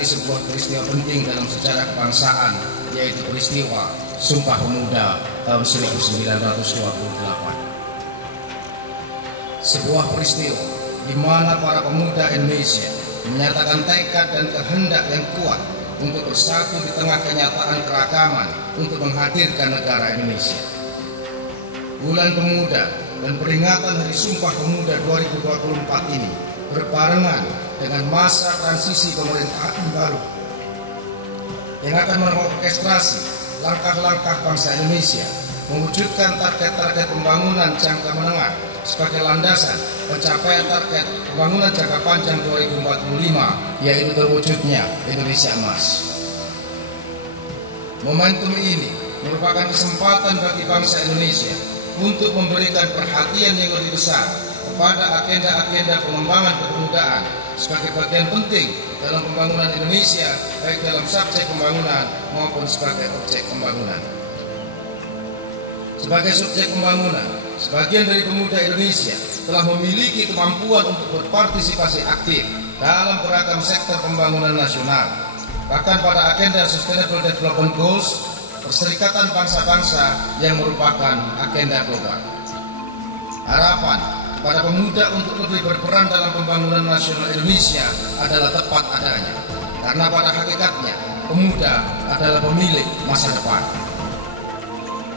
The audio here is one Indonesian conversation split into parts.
menghadapi sebuah peristiwa penting dalam sejarah kebangsaan, yaitu peristiwa Sumpah Pemuda tahun 1928. Sebuah peristiwa di mana para pemuda Indonesia menyatakan tekad dan kehendak yang kuat untuk bersatu di tengah kenyataan keragaman untuk menghadirkan negara Indonesia. Bulan Pemuda dan peringatan Hari Sumpah Pemuda 2024 ini berbarengan dengan masa transisi pemerintahan baru yang akan mengorkestrasi langkah-langkah bangsa Indonesia mewujudkan target-target pembangunan jangka menengah sebagai landasan pencapaian target pembangunan jangka panjang 2045, yaitu terwujudnya Indonesia Emas. Momentum ini merupakan kesempatan bagi bangsa Indonesia untuk memberikan perhatian yang lebih besar kepada agenda-agenda pengembangan kepemudaan sebagai bagian penting dalam pembangunan Indonesia, baik dalam subjek pembangunan maupun sebagai objek pembangunan. Sebagai subjek pembangunan, sebagian dari pemuda Indonesia telah memiliki kemampuan untuk berpartisipasi aktif dalam beragam sektor pembangunan nasional. Bahkan pada agenda Sustainable Development Goals, Perserikatan Bangsa-Bangsa yang merupakan agenda global. Harapan pada pemuda untuk lebih berperan dalam pembangunan nasional Indonesia adalah tepat adanya, karena pada hakikatnya pemuda adalah pemilik masa depan.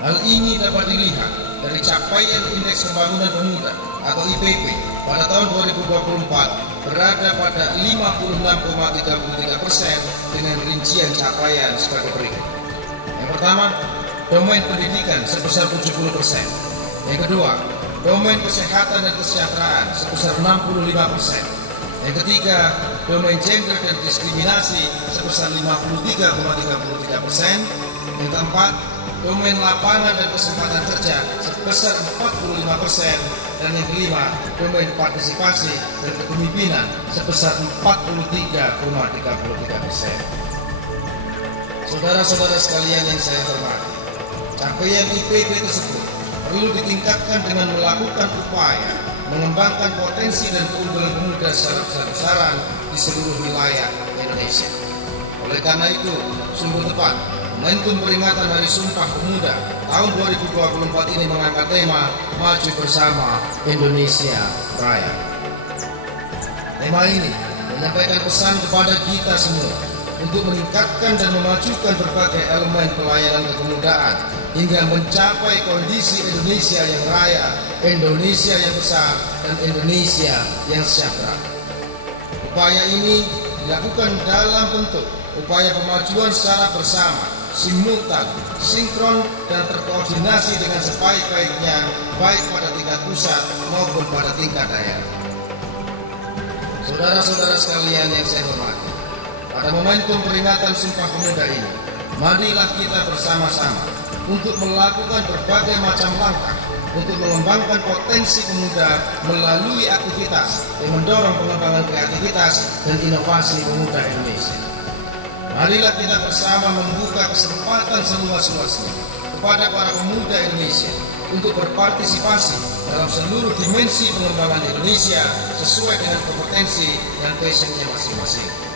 Hal ini dapat dilihat dari capaian Indeks Pembangunan Pemuda atau IPP pada tahun 2024 berada pada 56,33% dengan rincian capaian sebagai berikut. Yang pertama, domain pendidikan sebesar 70%. Yang kedua, domain kesehatan dan kesejahteraan sebesar 65%. Yang ketiga, domain gender dan diskriminasi sebesar 53,33%. Yang keempat, domain lapangan dan kesempatan kerja sebesar 45%. Dan yang kelima, domain partisipasi dan kepemimpinan sebesar 43,33%. Saudara-saudara sekalian yang saya hormati, capaian IPP tersebut perlu ditingkatkan dengan melakukan upaya mengembangkan potensi dan keunggulan pemuda secara besar-besaran di seluruh wilayah Indonesia. Oleh karena itu, sungguh tepat momentum peringatan Hari Sumpah Pemuda tahun 2024 ini mengangkat tema Maju Bersama Indonesia Raya. Tema ini menyampaikan pesan kepada kita semua untuk meningkatkan dan memajukan berbagai elemen pelayanan kepemudaan hingga mencapai kondisi Indonesia yang raya, Indonesia yang besar, dan Indonesia yang sejahtera. Upaya ini dilakukan dalam bentuk upaya pemajuan secara bersama, simultan, sinkron, dan terkoordinasi dengan sebaik-baiknya, baik pada tingkat pusat maupun pada tingkat daerah. Saudara-saudara sekalian yang saya hormati, pada momentum peringatan Sumpah Pemuda ini, marilah kita bersama-sama untuk melakukan berbagai macam langkah untuk mengembangkan potensi pemuda melalui aktivitas yang mendorong pengembangan kreativitas dan inovasi pemuda Indonesia. Marilah kita bersama membuka kesempatan seluas-luasnya kepada para pemuda Indonesia untuk berpartisipasi dalam seluruh dimensi pengembangan Indonesia sesuai dengan kompetensi dan passionnya masing-masing.